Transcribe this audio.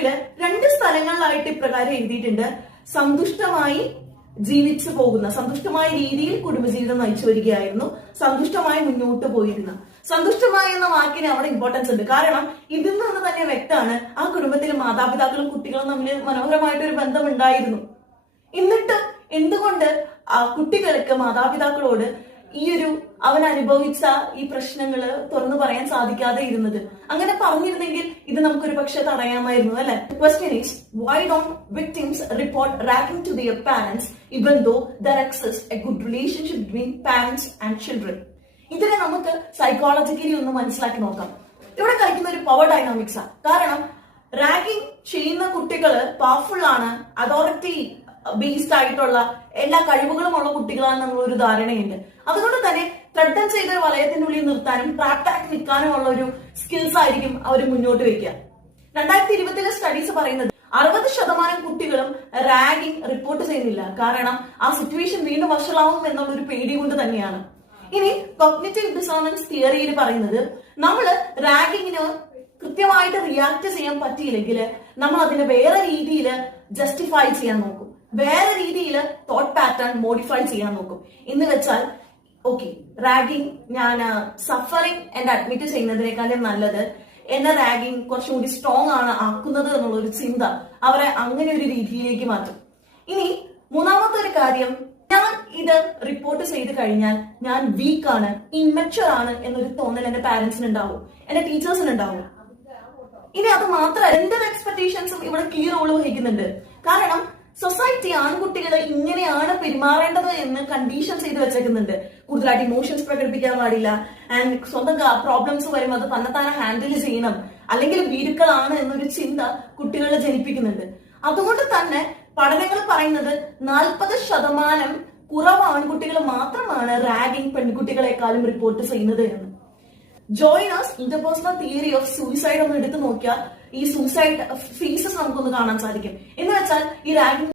റിപ്പോർട്ടില് 2 സ്ഥലങ്ങളിലായിട്ട് ഇപ്രകാരം എഴുതിയിട്ടുണ്ട്. സന്തുഷ്ടമായി ജീവിച്ചു പോകുന്ന, സന്തുഷ്ടമായ രീതിയിൽ കുടുംബജീവിതം നയിച്ചു വരികയായിരുന്നു, സന്തുഷ്ടമായി മുന്നോട്ട് പോയിരുന്ന. സന്തുഷ്ടമായ എന്ന വാക്കിന് അവിടെ ഇമ്പോർട്ടൻസ് ഉണ്ട്. കാരണം ഇതിൽ നിന്ന് തന്നെ വ്യക്തമാണ് ആ കുടുംബത്തിലെ മാതാപിതാക്കളും കുട്ടികളും തമ്മിൽ മനോഹരമായിട്ടൊരു ബന്ധം ഉണ്ടായിരുന്നു. എന്നിട്ട് എന്തുകൊണ്ട് കുട്ടികൾക്ക് മാതാപിതാക്കളോട് അവൻ അനുഭവിച്ച ഈ പ്രശ്നങ്ങള് തുറന്നു പറയാൻ സാധിക്കാതെ ഇരുന്നത്? അങ്ങനെ പറഞ്ഞിരുന്നെങ്കിൽ ഇത് നമുക്കൊരു പക്ഷെ തടയാമായിരുന്നു, അല്ലെ? Question is, why don't victims report ragging to their parents even though there exists a good relationship between parents and children? ഇതിനെ നമുക്ക് സൈക്കോളജിക്കലി ഒന്ന് മനസ്സിലാക്കി നോക്കാം. ഇവിടെ കളിക്കുന്ന ഒരു പവർ ഡൈനാമിക്സാ. കാരണം റാഗിങ് ചെയ്യുന്ന കുട്ടികള് പവർഫുൾ ആണ്, അതോറിറ്റി ബേസ്ഡ് ആയിട്ടുള്ള എല്ലാ കഴിവുകളും ഉള്ള കുട്ടികളാണെന്നുള്ള ഒരു ധാരണയുണ്ട്. അതുകൊണ്ട് തന്നെ ത്രട്ടൻ ചെയ്ത ഒരു വലയത്തിന്റെ ഉള്ളിൽ നിർത്താനും ട്രാപ്റ്റാക്കി നിൽക്കാനും ഉള്ള ഒരു സ്കിൽസ് ആയിരിക്കും അവർ മുന്നോട്ട് വെക്കുക. 2020 സ്റ്റഡീസ് പറയുന്നത് 60% കുട്ടികളും റാഗിങ് റിപ്പോർട്ട് ചെയ്യുന്നില്ല. കാരണം ആ സിറ്റുവേഷൻ വീണ്ടും വഷളാവും എന്നുള്ള ഒരു പേടി കൊണ്ട് തന്നെയാണ്. ഇനി കോഗ്നിറ്റീവ് ഡിസോണൻസ് തിയറിയിൽ പറയുന്നത്, നമ്മള് റാഗിങ്ങിന് കൃത്യമായിട്ട് റിയാക്ട് ചെയ്യാൻ പറ്റിയില്ലെങ്കിൽ നമ്മൾ അതിനെ വേറെ രീതിയിൽ ജസ്റ്റിഫൈ ചെയ്യാൻ നോക്കും, വേറെ രീതിയിൽ തോട്ട് പാറ്റേൺ മോഡിഫൈ ചെയ്യാൻ നോക്കും. എന്ന് വെച്ചാൽ, ഓക്കെ, റാഗിങ് ഞാൻ സഫറിങ് എന്നെ അഡ്മിറ്റ് ചെയ്യുന്നതിനേക്കാളും നല്ലത് എന്നെ റാഗിങ് കുറച്ചും കൂടി സ്ട്രോങ് ആണ് ആക്കുന്നത് എന്നുള്ള ഒരു ചിന്ത അവരെ അങ്ങനെ ഒരു രീതിയിലേക്ക് മാറ്റും. ഇനി മൂന്നാമത്തെ ഒരു കാര്യം, ഞാൻ ഇത് റിപ്പോർട്ട് ചെയ്ത് കഴിഞ്ഞാൽ ഞാൻ വീക്ക് ആണ്, ഇമ്മച്വർ ആണ് എന്നൊരു തോന്നൽ എന്റെ പാരന്റ്സിന് ഉണ്ടാവും, എന്റെ ടീച്ചേഴ്സിന് ഉണ്ടാവും. ഇനി അത് മാത്രമല്ല, എന്റെ എക്സ്പെക്ടേഷൻസും ഇവിടെ കീ റോള് വഹിക്കുന്നുണ്ട്. കാരണം സൊസൈറ്റി ആൺകുട്ടികളെ ഇങ്ങനെയാണ് പെരുമാറേണ്ടത് എന്ന് കണ്ടീഷൻ ചെയ്ത് വെച്ചേക്കുന്നുണ്ട്. കൂടുതലായിട്ട് ഇമോഷൻസ് പ്രകടിപ്പിക്കാൻ പാടില്ല, ആൻഡ് സ്വന്തം പ്രോബ്ലംസ് വരുമ്പോൾ അത് തന്നെത്താനെ ഹാൻഡിൽ ചെയ്യണം, അല്ലെങ്കിൽ വീരുക്കളാണ് എന്നൊരു ചിന്ത കുട്ടികളെ ജനിപ്പിക്കുന്നുണ്ട്. അതുകൊണ്ട് തന്നെ പഠനങ്ങൾ പറയുന്നത് 40% കുറവ് ആൺകുട്ടികൾ മാത്രമാണ് റാഗിങ് പെൺകുട്ടികളെക്കാളും റിപ്പോർട്ട് ചെയ്യുന്നത് എന്ന്. Joiners interpersonal theory of suicide ഒന്ന് എടുത്തു നോക്കിയാൽ ഈ സൂയിസൈഡ് ഫേസസ് നമുക്കൊന്ന് കാണാൻ സാധിക്കും. എന്ന് വെച്ചാൽ ഈ റാഗിങ്